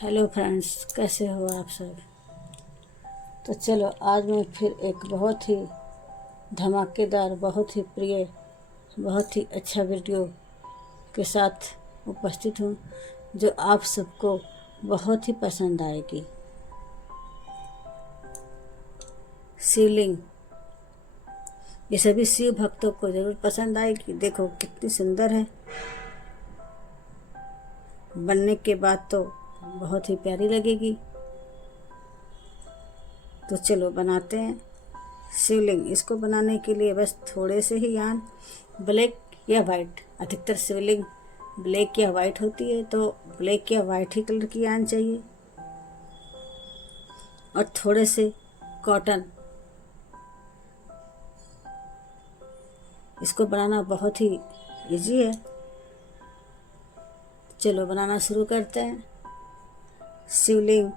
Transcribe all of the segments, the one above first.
Hello friends, कैसे हो आप सब। तो चलो आज मैं फिर एक बहुत ही धमाकेदार, बहुत ही प्रिय, बहुत ही अच्छा वीडियो के साथ उपस्थित हूँ जो आप सबको बहुत ही पसंद आएगी। शिवलिंग, ये सभी शिव भक्तों को ज़रूर पसंद आएगी। देखो कितनी सुंदर है, बनने के बाद तो बहुत ही प्यारी लगेगी। तो चलो बनाते हैं शिवलिंग। इसको बनाने के लिए बस थोड़े से ही यान, ब्लैक या वाइट, अधिकतर शिवलिंग ब्लैक या वाइट होती है, तो ब्लैक या वाइट ही कलर की यान चाहिए। और थोड़े से कॉटन। इसको बनाना बहुत ही इजी है। चलो बनाना शुरू करते हैं। शिवलिंग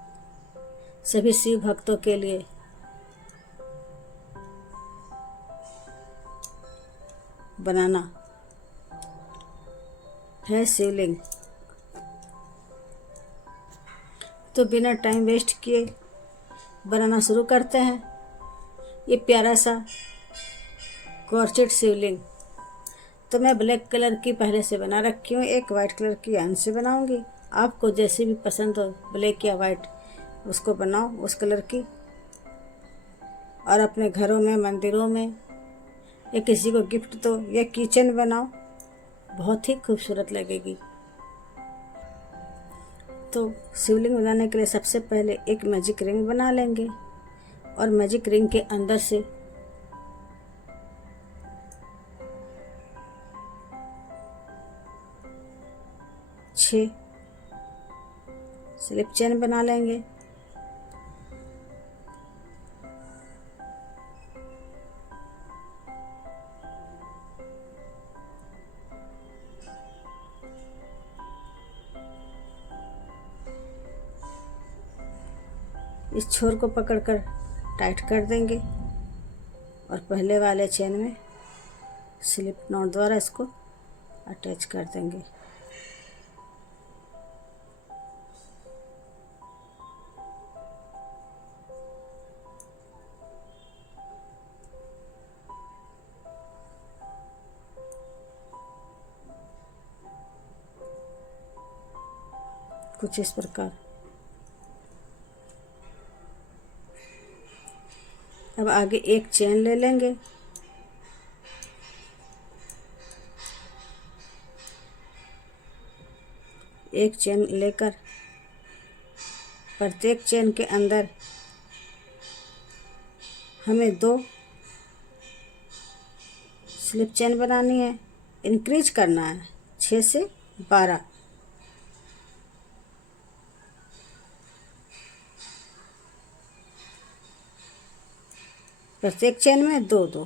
सभी शिव भक्तों के लिए बनाना है शिवलिंग। तो बिना टाइम वेस्ट किए बनाना शुरू करते हैं ये प्यारा सा कॉर्सेट शिवलिंग। तो मैं ब्लैक कलर की पहले से बना रखी हूँ, एक वाइट कलर की यान से बनाऊंगी। आपको जैसे भी पसंद हो, ब्लैक या वाइट, उसको बनाओ उस कलर की। और अपने घरों में, मंदिरों में, या किसी को गिफ्ट दो, या किचन बनाओ, बहुत ही खूबसूरत लगेगी। तो शिवलिंग बनाने के लिए सबसे पहले एक मैजिक रिंग बना लेंगे और मैजिक रिंग के अंदर से छः स्लिप चेन बना लेंगे। इस छोर को पकड़कर टाइट कर देंगे और पहले वाले चेन में स्लिप नॉट द्वारा इसको अटैच कर देंगे। कुछ इस प्रकार। अब आगे एक चेन ले लेंगे, एक चेन लेकर प्रत्येक चेन के अंदर हमें 2 स्लिप चेन बनानी है। इंक्रीज करना है 6 से 12। प्रत्येक चेन में 2-2।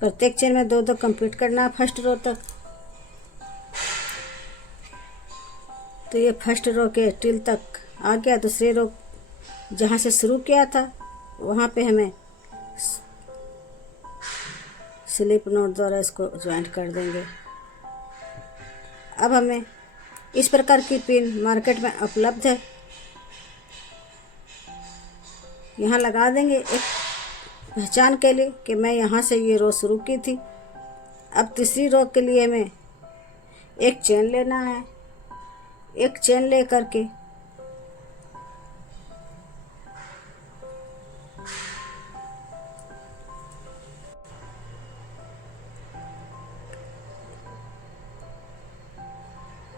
प्रत्येक चेन में 2-2 कंप्लीट करना है फर्स्ट रो तक। तो ये फर्स्ट रो के टिल तक आ गया। दूसरे रो जहाँ से शुरू किया था वहाँ पे हमें स्लिप नॉट द्वारा इसको ज्वाइंट कर देंगे। अब हमें इस प्रकार की पिन मार्केट में उपलब्ध है, यहाँ लगा देंगे एक पहचान के लिए कि मैं यहाँ से ये रो शुरू की थी। अब तीसरी रो के लिए हमें एक चेन लेना है। एक चेन ले करके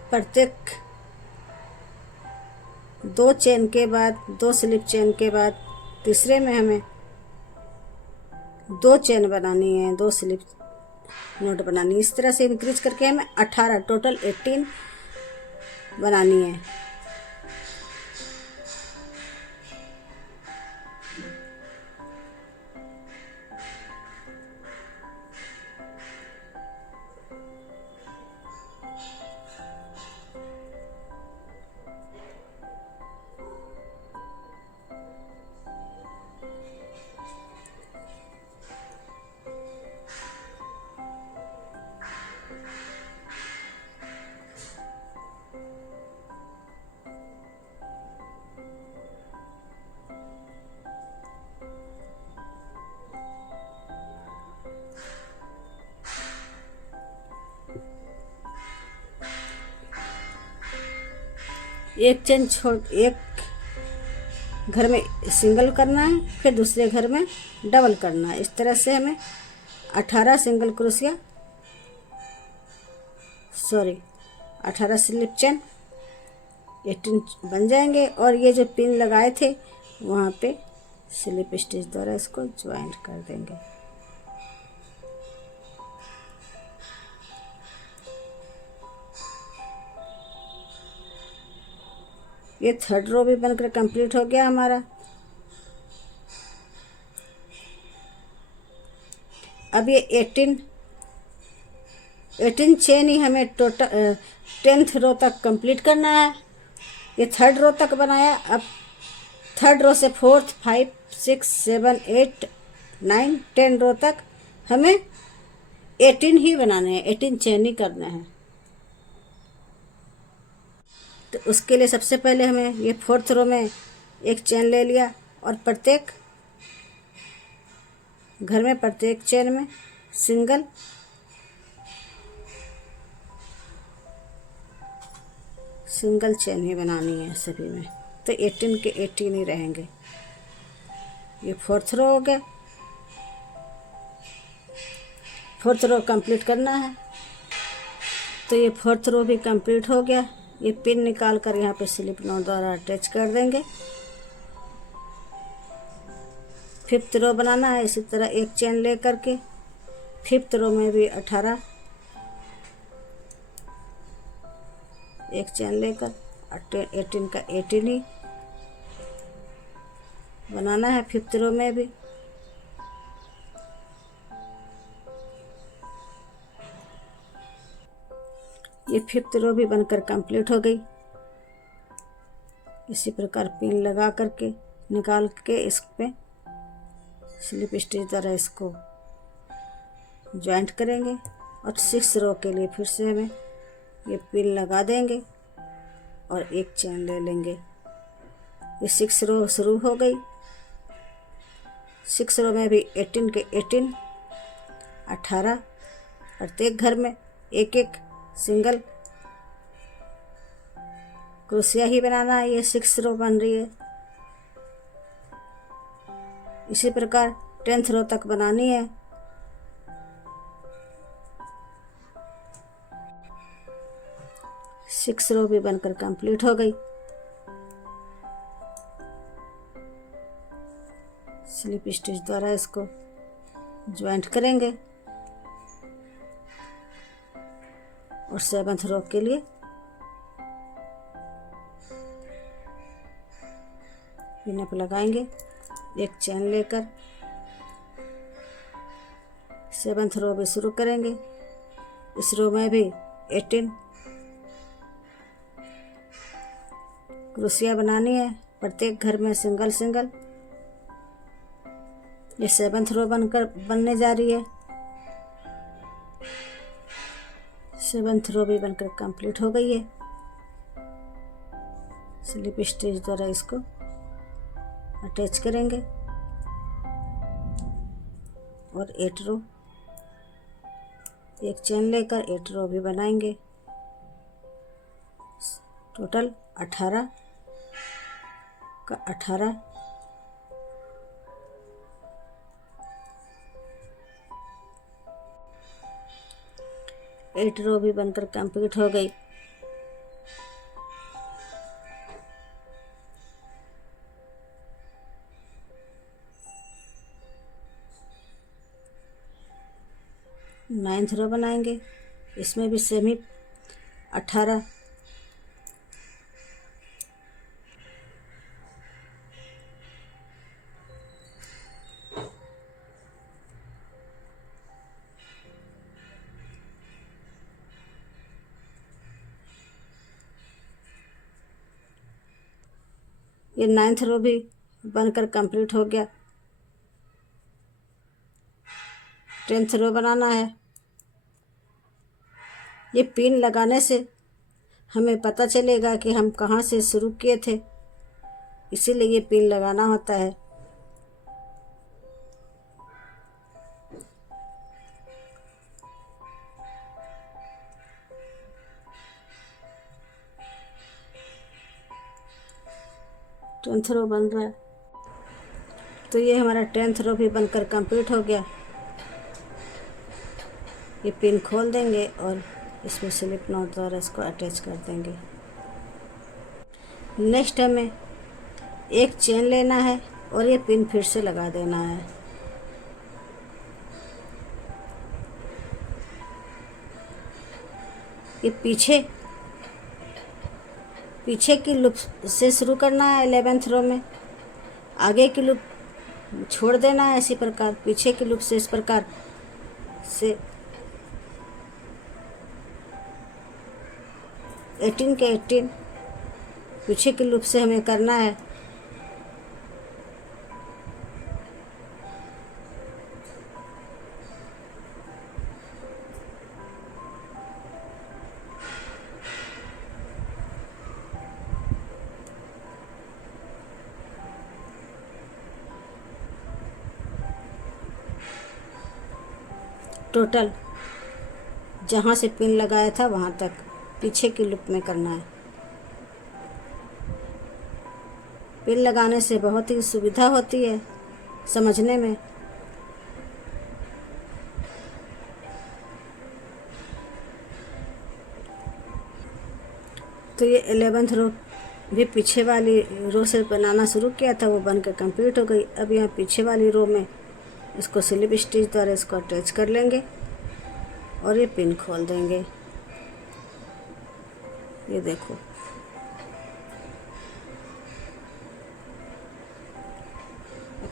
प्रत्येक 2 चेन के बाद, 2 स्लिप चेन के बाद तीसरे में हमें 2 चेन बनानी है, 2 स्लिप नोट बनानी है। इस तरह से इंक्रीज करके हमें 18, टोटल 18 बनानी है। एक चेन छोड़, एक घर में सिंगल करना है, फिर दूसरे घर में डबल करना है। इस तरह से हमें 18 सिंगल क्रोशिया 18 स्लिप चेन 18 बन जाएंगे। और ये जो पिन लगाए थे वहाँ पे स्लिप स्टिच द्वारा इसको ज्वाइंट कर देंगे। ये थर्ड रो भी बनकर कंप्लीट हो गया हमारा। अब ये 18 चेन ही हमें टोटल 10th रो तक कंप्लीट करना है। ये थर्ड रो तक बनाया। अब थर्ड रो से 4th 5 6 7 8 9 10 रो तक हमें 18 ही बनाने हैं, 18 चेन ही करना है। तो उसके लिए सबसे पहले हमें ये 4th रो में एक चेन ले लिया और प्रत्येक घर में प्रत्येक चेन में सिंगल चेन ही बनानी है सभी में। तो 18 के 18 ही रहेंगे। ये 4th रो हो गया। 4th रो कंप्लीट करना है। तो ये 4th रो भी कंप्लीट हो गया। ये पिन निकाल कर यहाँ पे स्लिप नॉट द्वारा अटैच कर देंगे। 5th रो बनाना है। इसी तरह एक चेन ले करके 5th रो में भी 18 एक चेन लेकर 18 का 18 ही बनाना है 5th रो में भी। ये 5th रो भी बनकर कंप्लीट हो गई। इसी प्रकार पिन लगा करके निकाल के इस पे स्लिप स्टिच द्वारा इसको जॉइंट करेंगे। और 6 रो के लिए फिर से हमें ये पिन लगा देंगे और एक चेन ले लेंगे। ये 6 रो शुरू हो गई। 6 रो में भी 18 के 18 प्रत्येक घर में एक एक सिंगल क्रोशिया ही बनाना है। ये 6 रो बन रही है। इसी प्रकार 10th रो तक बनानी है। सिक्स रो भी बनकर कंप्लीट हो गई। स्लिप स्टिच द्वारा इसको ज्वाइंट करेंगे और 7th रो के लिए पिन अप लगाएंगे। एक चेन लेकर 7th रो भी शुरू करेंगे। इस रो में भी 18 क्रोशिया बनानी है। प्रत्येक घर में सिंगल सिंगल। ये 7th रो बनने जा रही है। 7th रो भी बनकर कंप्लीट हो गई है। स्लिप स्टिच द्वारा इसको अटैच करेंगे और 8 रो एक चेन लेकर 8 रो भी बनाएंगे। टोटल 18 का 18 8 रो भी बनकर कंप्लीट हो गई। नाइन्थ रो बनाएंगे। इसमें भी सेम ही 18 ये 9th रो भी बनकर कंप्लीट हो गया। 10th रो बनाना है। ये पिन लगाने से हमें पता चलेगा कि हम कहाँ से शुरू किए थे, इसीलिए ये पिन लगाना होता है। टेंथ रो बन रहा है, तो ये हमारा 10th रो भी बनकर कंप्लीट हो गया। ये पिन खोल देंगे और इसमें स्लिप नॉट द्वारा इसको अटैच कर देंगे। नेक्स्ट हमें एक चेन लेना है और ये पिन फिर से लगा देना है। ये पीछे की लूप से शुरू करना है 11th रो में, आगे की लूप छोड़ देना है। इसी प्रकार पीछे की लूप से इस प्रकार से 18 के 18 पीछे की लूप से हमें करना है। टोटल जहाँ से पिन लगाया था वहाँ तक पीछे की लूप में करना है। पिन लगाने से बहुत ही सुविधा होती है समझने में। तो ये 11th रो भी पीछे वाली रो से बनाना शुरू किया था, वो बनकर कंप्लीट हो गई। अब यहाँ पीछे वाली रो में इसको स्लिप स्टिच द्वारा इसको अटैच कर लेंगे और ये पिन खोल देंगे। ये देखो,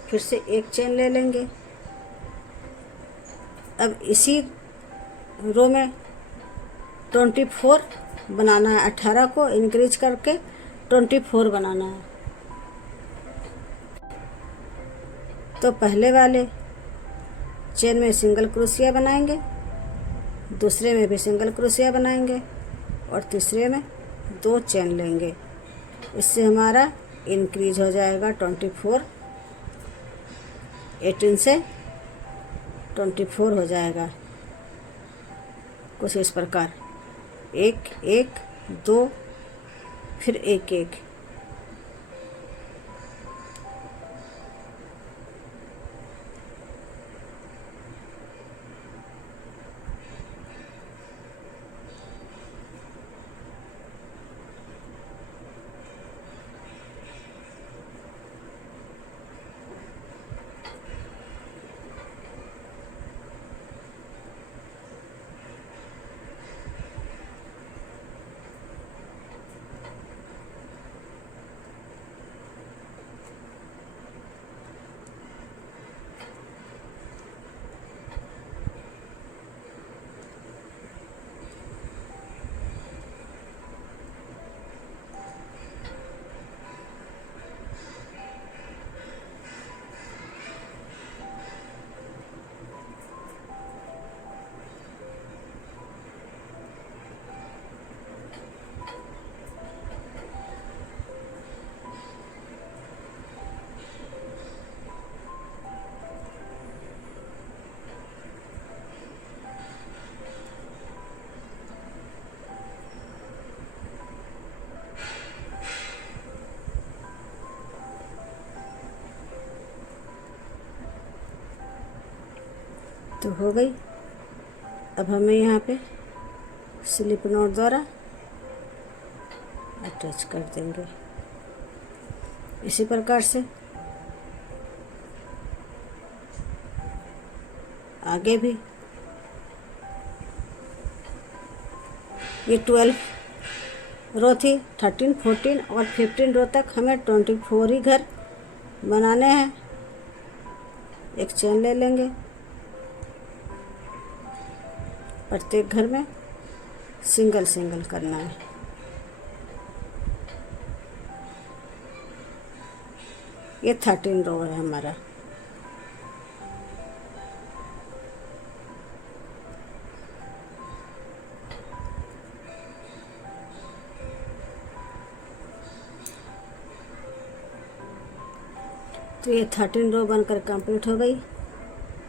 फिर से एक चेन ले लेंगे। अब इसी रो में 24 बनाना है। 18 को इंक्रीज करके 24 बनाना है। तो पहले वाले चेन में सिंगल क्रोशिया बनाएंगे, दूसरे में भी सिंगल क्रोशिया बनाएंगे और तीसरे में 2 चेन लेंगे। इससे हमारा इंक्रीज हो जाएगा 24, 18 से 24 हो जाएगा। कुछ इस प्रकार 1 1 2 फिर 1 1। तो हो गई। अब हमें यहाँ पे स्लिप नॉट द्वारा अटैच कर देंगे इसी प्रकार से। आगे भी ये 12 रो थी, 13 14 और 15 रो तक हमें 24 ही घर बनाने हैं। एक चेन ले लेंगे, प्रत्येक घर में सिंगल सिंगल करना है। ये 13 रो है हमारा। तो ये 13 रो बनकर कंप्लीट हो गई।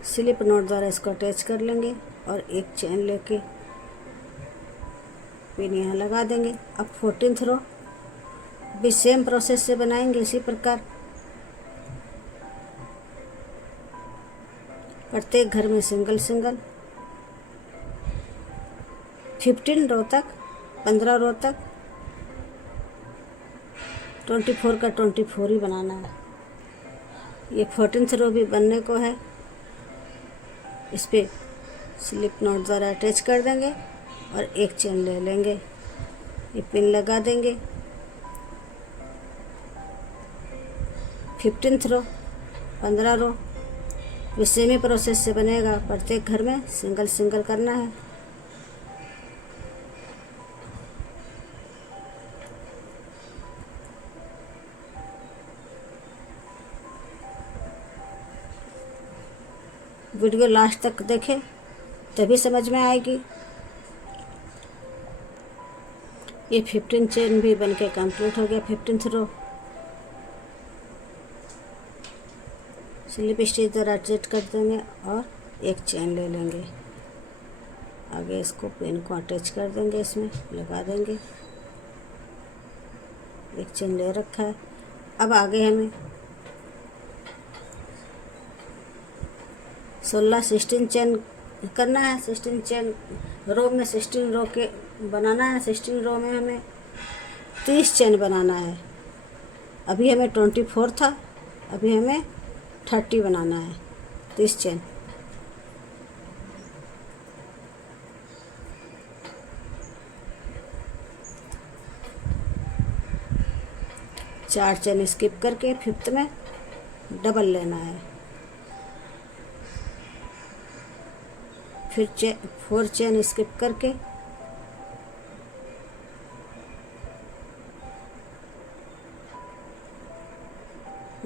स्लिप नॉट द्वारा इसको अटैच कर लेंगे और एक चेन लेके पिन यहाँ लगा देंगे। अब 14th रो भी सेम प्रोसेस से बनाएंगे इसी प्रकार। प्रत्येक घर में सिंगल सिंगल 15 रो तक, 15 रो तक 24 का 24 ही बनाना है। ये 14th रो भी बनने को है। इस पे स्लिप नॉट द्वारा अटैच कर देंगे और एक चेन ले लेंगे, ये पिन लगा देंगे। 15th रो, 15 रो भी सेम ही प्रोसेस से बनेगा। प्रत्येक घर में सिंगल सिंगल करना है। वीडियो लास्ट तक देखें तभी समझ में आएगी। ये 15 चेन भी बनके कंप्लीट हो गया। 15th रो स्लिप स्टिच द्वारा अटैच कर देंगे और एक चेन ले लेंगे। आगे इसको पिन को अटैच कर देंगे, इसमें लगा देंगे। एक चेन ले रखा है। अब आगे हमें 16 चेन करना है। 16 चेन रो में 16 रो के बनाना है। 16 रो में हमें 30 चेन बनाना है। अभी हमें 24 था, अभी हमें 30 बनाना है। 30 चेन। चार चेन स्किप करके 5th में डबल लेना है। फिर 4 चेन स्किप करके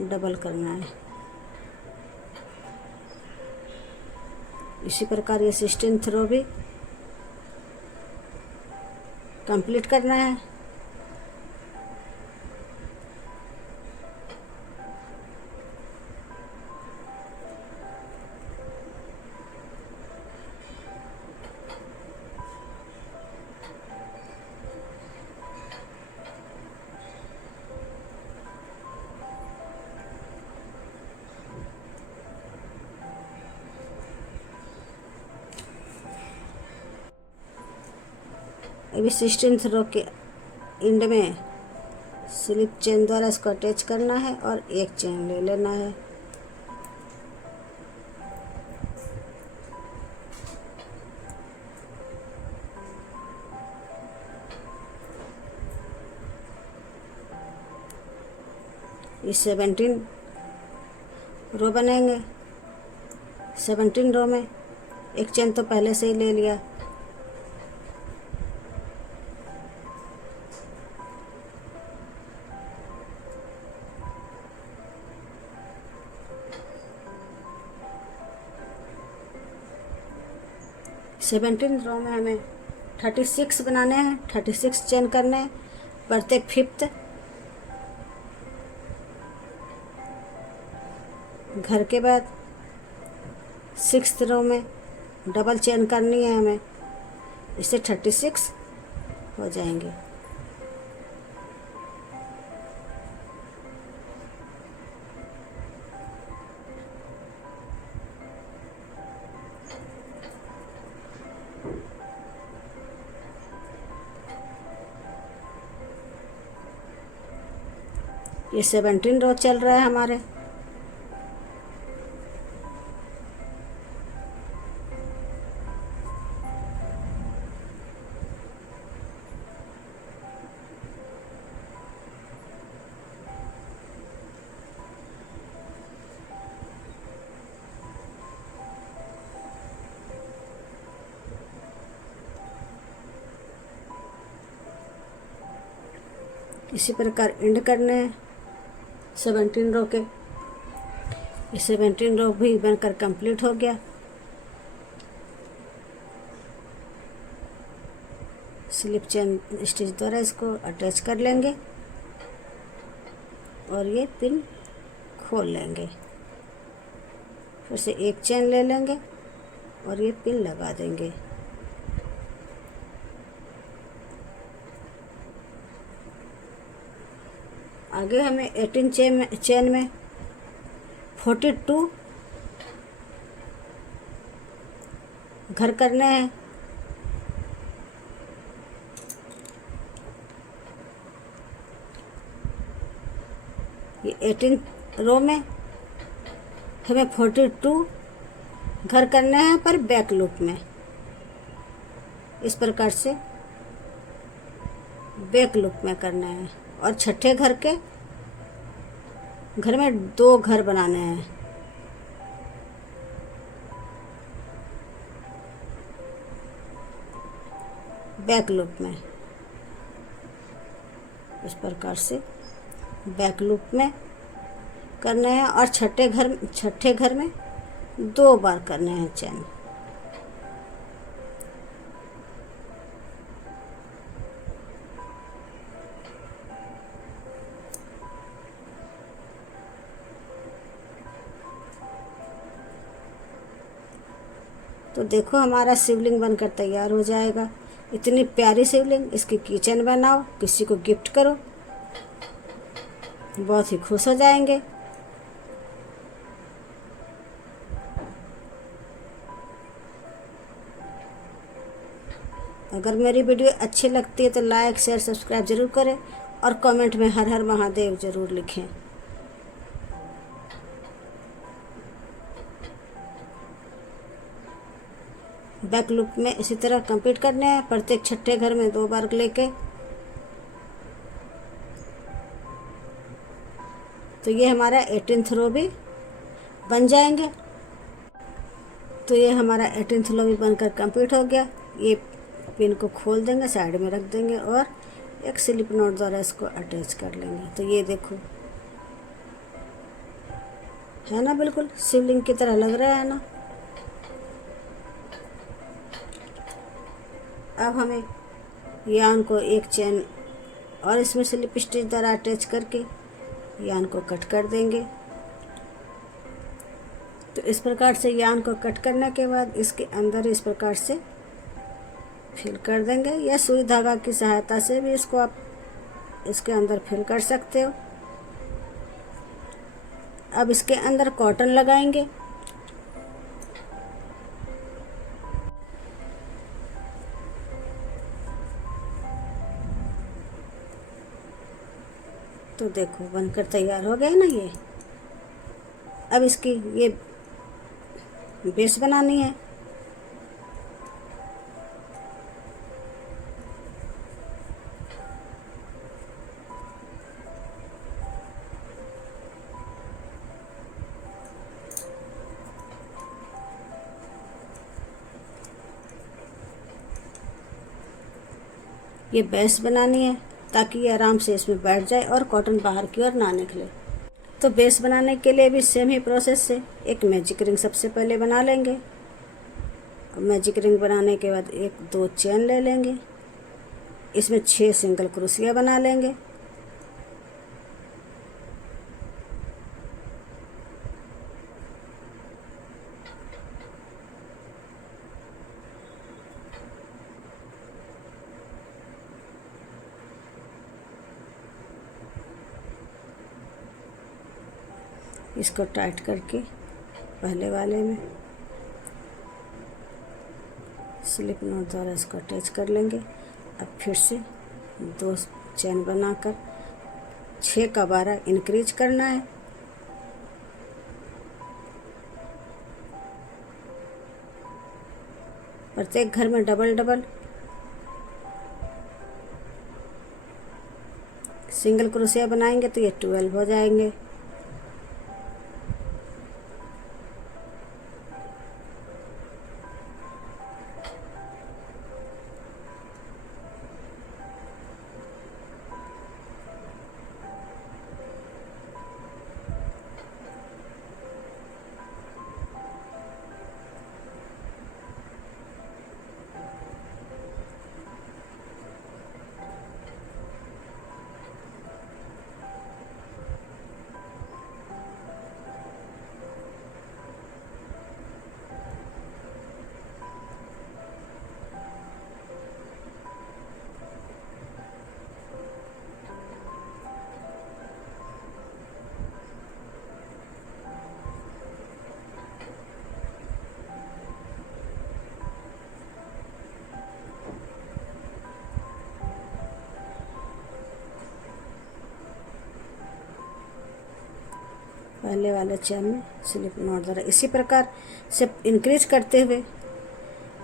डबल करना है। इसी प्रकार ये 16th रो भी कंप्लीट करना है। अभी 16th रो के एंड में स्लिप चेन द्वारा इसको अटैच करना है और एक चेन ले लेना है। ये 17 रो बनेंगे। 17 रो में एक चेन तो पहले से ही ले लिया। सेवेंटीन रो में हमें 36 बनाने हैं। 36 चेन करने हैं प्रत्येक 5th घर के बाद 6th रो में डबल चेन करनी है हमें। इससे 36 हो जाएंगे। ये 17 रो चल रहा है हमारे। इसी प्रकार एंड करने हैं 17 रो के। ये 17 रो भी बनकर कंप्लीट हो गया। स्लिप चेन स्टिच द्वारा इसको अटैच कर लेंगे और ये पिन खोल लेंगे। फिर से एक चेन ले लेंगे और ये पिन लगा देंगे। आगे हमें 18 चेन में 42 घर करने हैं। ये 18 रो में हमें 42 घर करने हैं, पर बैक लूप में इस प्रकार से बैक लूप में करना है। और छठे घर के घर में 2 घर बनाने हैं। बैक लूप में इस प्रकार से बैक लूप में करने हैं और छठे घर में 2 बार करने हैं चेन। तो देखो हमारा शिवलिंग बनकर तैयार हो जाएगा। इतनी प्यारी शिवलिंग, इसकी किचन बनाओ, किसी को गिफ्ट करो, बहुत ही खुश हो जाएंगे। अगर मेरी वीडियो अच्छी लगती है तो लाइक शेयर सब्सक्राइब जरूर करें और कमेंट में हर हर महादेव जरूर लिखें। बैक लूप में इसी तरह कंप्लीट करने हैं, प्रत्येक छठे घर में 2 बार लेके। तो ये हमारा 18th रो भी बन जाएंगे। तो ये हमारा 18th रो भी बनकर कंप्लीट हो गया। ये पिन को खोल देंगे, साइड में रख देंगे और एक स्लिप नॉट द्वारा इसको अटैच कर लेंगे। तो ये देखो है ना, बिल्कुल शिवलिंग की तरह लग रहा है ना। अब हमें यान को एक चेन और इसमें स्लिप स्टिच द्वारा अटैच करके यान को कट कर देंगे। तो इस प्रकार से यान को कट करने के बाद इसके अंदर इस प्रकार से फिल कर देंगे, या सुई धागा की सहायता से भी इसको आप इसके अंदर फिल कर सकते हो। अब इसके अंदर कॉटन लगाएंगे। तो देखो बनकर तैयार हो गया ना ये। अब इसकी ये बेस बनानी है। ये बेस बनानी है ताकि ये आराम से इसमें बैठ जाए और कॉटन बाहर की ओर ना निकले। तो बेस बनाने के लिए भी सेम ही प्रोसेस से एक मैजिक रिंग सबसे पहले बना लेंगे। मैजिक रिंग बनाने के बाद 1-2 चेन ले लेंगे, इसमें 6 सिंगल क्रोशिया बना लेंगे। इसको टाइट करके पहले वाले में स्लिप नॉट द्वारा इसको अटैच कर लेंगे। अब फिर से 2 चेन बनाकर 6 का 12 इंक्रीज करना है। प्रत्येक घर में डबल डबल सिंगल क्रोशिया बनाएंगे तो ये 12 हो जाएंगे। पहले वाले चेन में स्लिप नॉट द्वारा इसी प्रकार से इंक्रीज करते हुए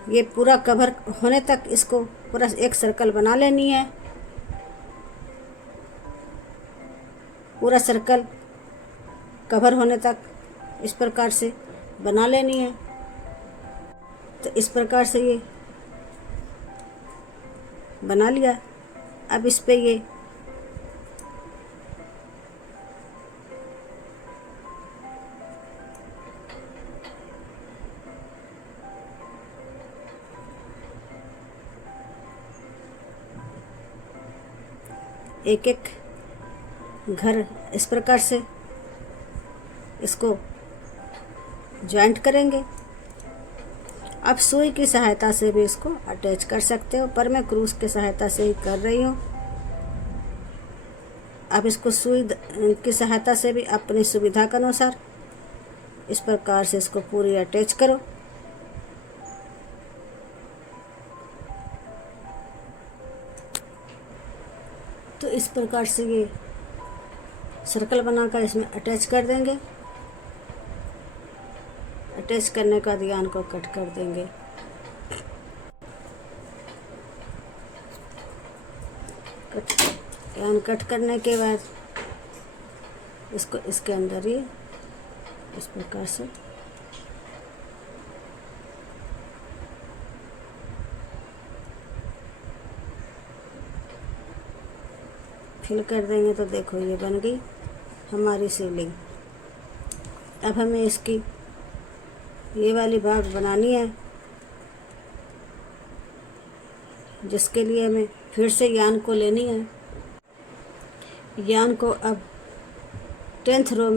ये पूरा कवर होने तक इसको पूरा एक सर्कल बना लेनी है। पूरा सर्कल कवर होने तक इस प्रकार से बना लेनी है। तो इस प्रकार से ये बना लिया। अब इस पे ये एक एक घर इस प्रकार से इसको जॉइंट करेंगे। अब सुई की सहायता से भी इसको अटैच कर सकते हो, पर मैं क्रूस की सहायता से ही कर रही हूँ। अब इसको सुई की सहायता से भी अपनी सुविधा के अनुसार इस प्रकार से इसको पूरी अटैच करो। तो इस प्रकार से ये सर्कल बनाकर इसमें अटैच कर देंगे। अटैच करने के बाद यान को कट कर देंगे। यान कट करने के बाद इसको इसके अंदर ही इस प्रकार से फिल कर देंगे। तो देखो ये बन गई हमारी सीलिंग। अब हमें इसकी ये वाली भाग बनानी है, जिसके लिए हमें फिर से यान को लेनी है। यान को अब 10th रो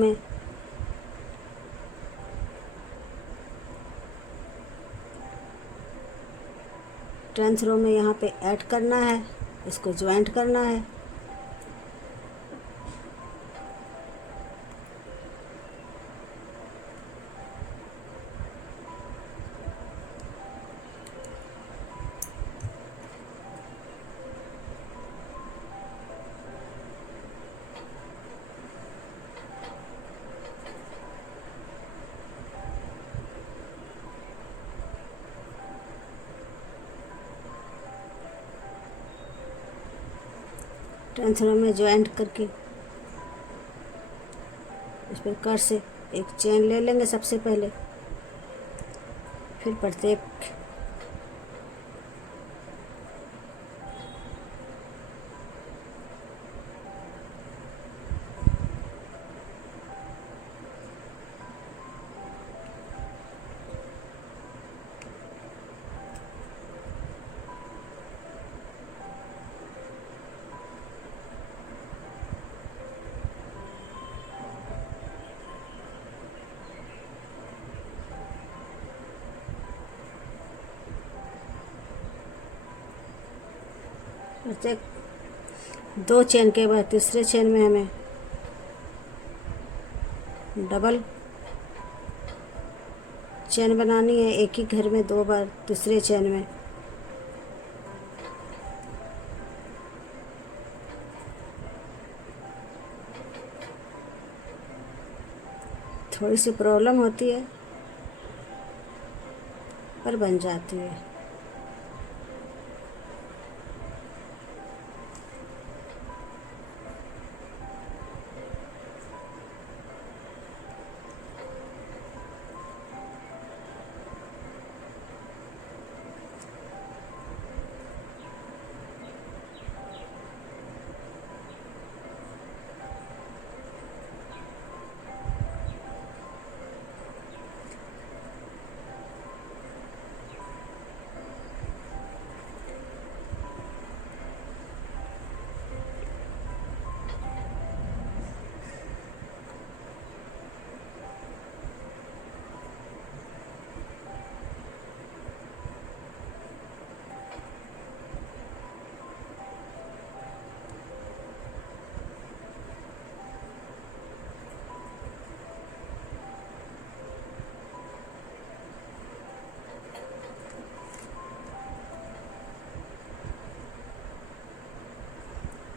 में यहाँ पे ऐड करना है, इसको ज्वाइंट करना है। टेंथ रो में ज्वाइंट करके इस प्रकार से एक चेन ले लेंगे सबसे पहले। फिर प्रत्येक प्रत्येक 2 चेन के बाद तीसरे चेन में हमें डबल चेन बनानी है। एक ही घर में 2 बार तीसरे चेन में थोड़ी सी प्रॉब्लम होती है, पर बन जाती है।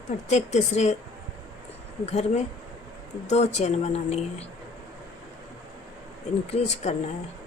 प्रत्येक तीसरे घर में 2 चेन बनानी है। इंक्रीज करना है।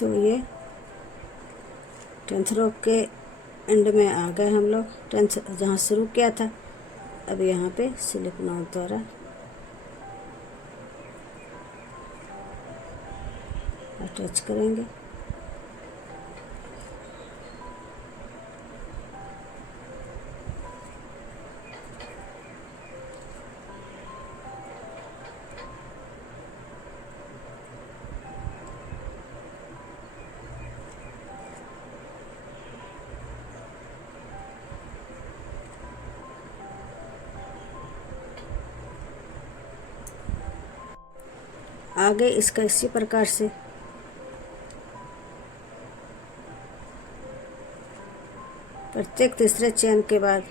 तो ये 10th रो के एंड में आ गए हम लोग। 10th जहाँ शुरू किया था, अब यहाँ पे स्लिप नॉट द्वारा अटैच करेंगे। आगे इसका इसी प्रकार से प्रत्येक तीसरे चेन के बाद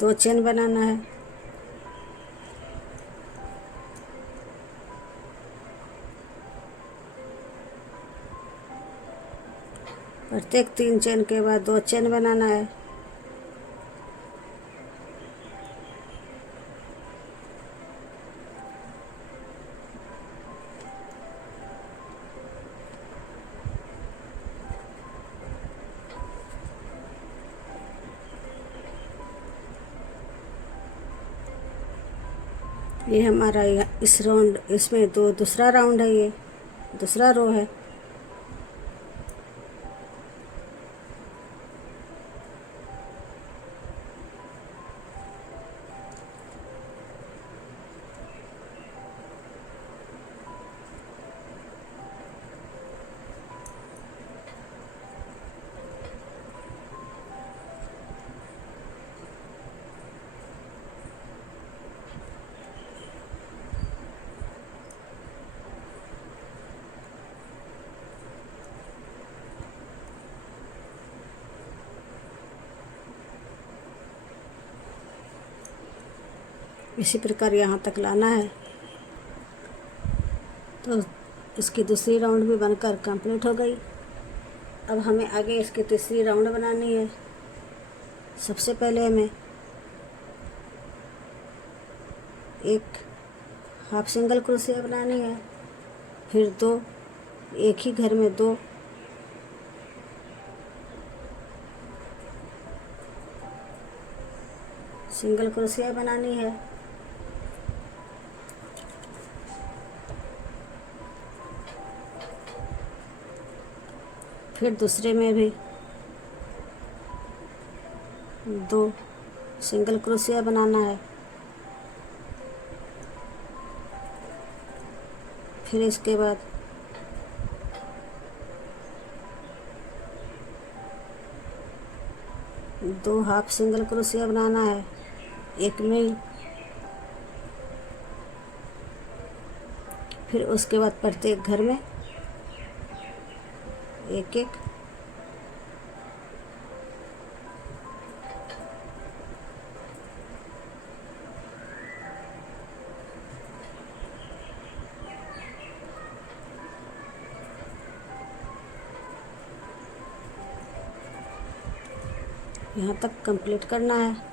दो चेन बनाना है। प्रत्येक 3 चेन के बाद 2 चेन बनाना है। ये हमारा इस राउंड, इसमें दूसरा राउंड है, ये दूसरा रो है। इसी प्रकार यहाँ तक लाना है। तो इसकी दूसरी राउंड भी बनकर कंप्लीट हो गई। अब हमें आगे इसकी तीसरी राउंड बनानी है। सबसे पहले हमें एक हाफ सिंगल क्रोशिया बनानी है, फिर 2 एक ही घर में 2 सिंगल क्रोशिया बनानी है। फिर दूसरे में भी 2 सिंगल क्रोशिया बनाना है। फिर इसके बाद दो हाफ सिंगल क्रोशिया बनाना है, एक में। फिर उसके बाद प्रत्येक घर में एक एक यहाँ तक कंप्लीट करना है।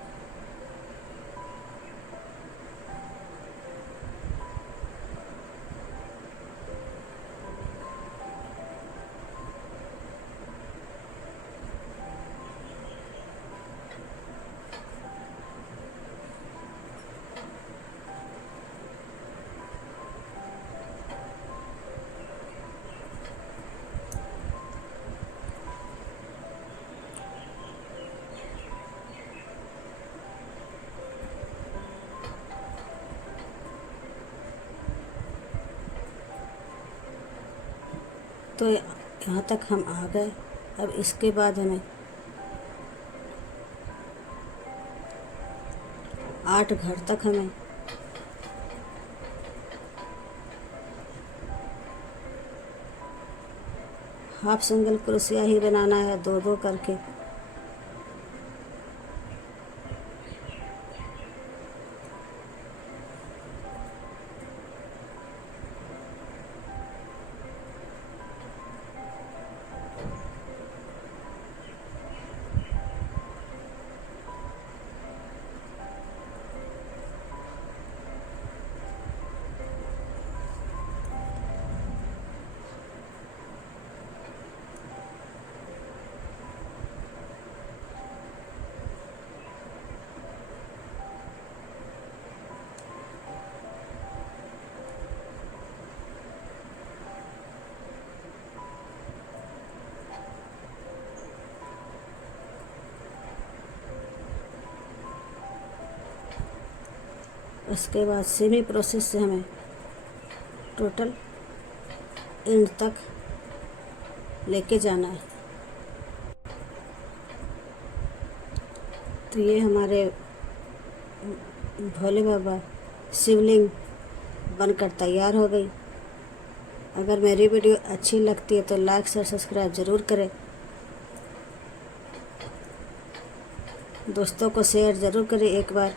तो यहाँ तक हम आ गए। अब इसके बाद हमें 8 घर तक हमें हाफ सिंगल क्रोशिया ही बनाना है, 2-2 करके। उसके बाद सेमी प्रोसेस से हमें टोटल एंड तक लेके जाना है। तो ये हमारे भोले बाबा शिवलिंग बनकर तैयार हो गई। अगर मेरी वीडियो अच्छी लगती है तो लाइक शेयर सब्सक्राइब ज़रूर करें। दोस्तों को शेयर ज़रूर करें एक बार।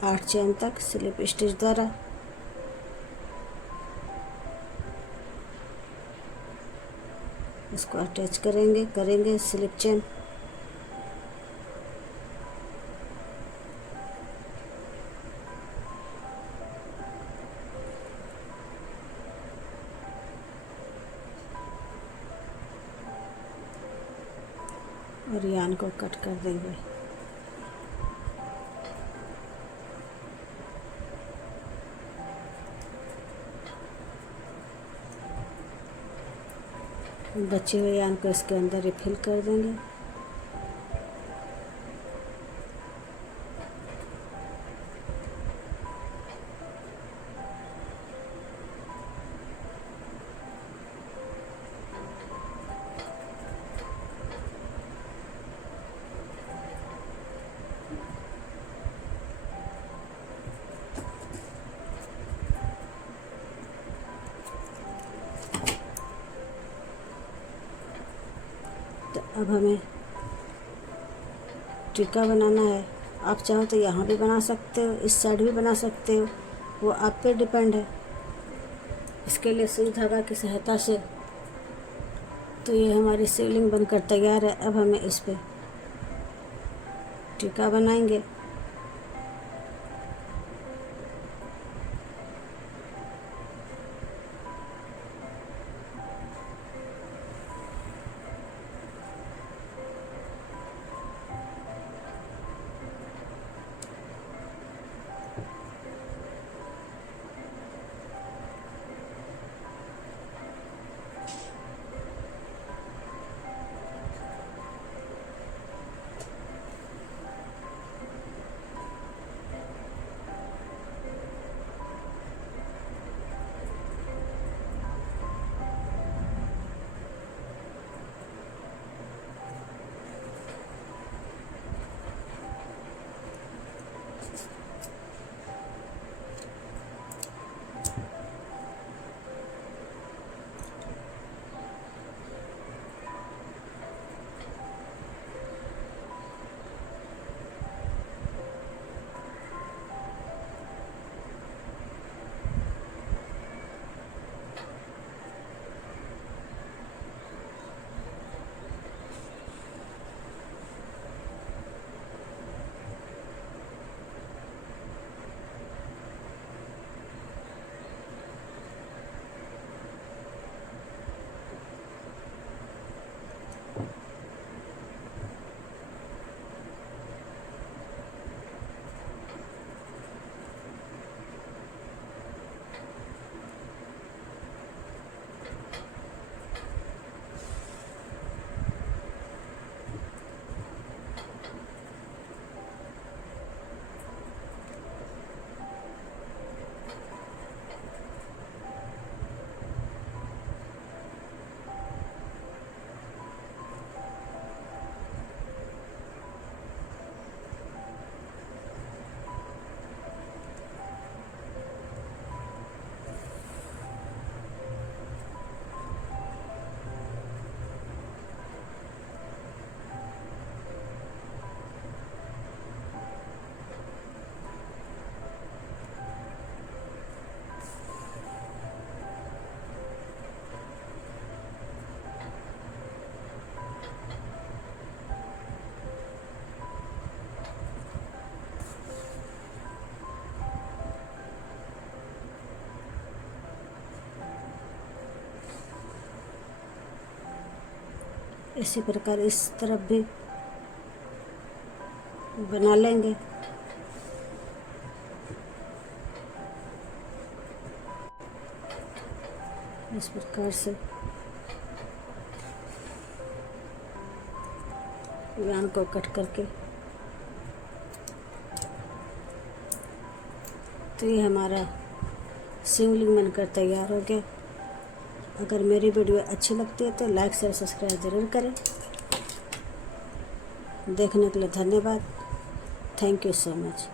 आठ चेन तक स्लिप स्टिच द्वारा इसको अटैच करेंगे स्लिप चेन। और यान को कट कर देंगे। बचे हुए यान को इसके अंदर रिफिल कर देंगे। तो अब हमें टीका बनाना है। आप चाहो तो यहाँ भी बना सकते हो, इस साइड भी बना सकते हो, वो आप पे डिपेंड है। इसके लिए सुई धागा की सहायता से तो ये हमारी शिवलिंग बनकर तैयार है। अब हमें इस पे टीका बनाएंगे। इसी प्रकार इस तरफ भी बना लेंगे। इस प्रकार से यान को कट करके, तो ये हमारा शिवलिंग बनकर तैयार हो गया। अगर मेरी वीडियो अच्छी लगती है तो लाइक शेयर सब्सक्राइब ज़रूर करें। देखने के लिए धन्यवाद। Thank you so much.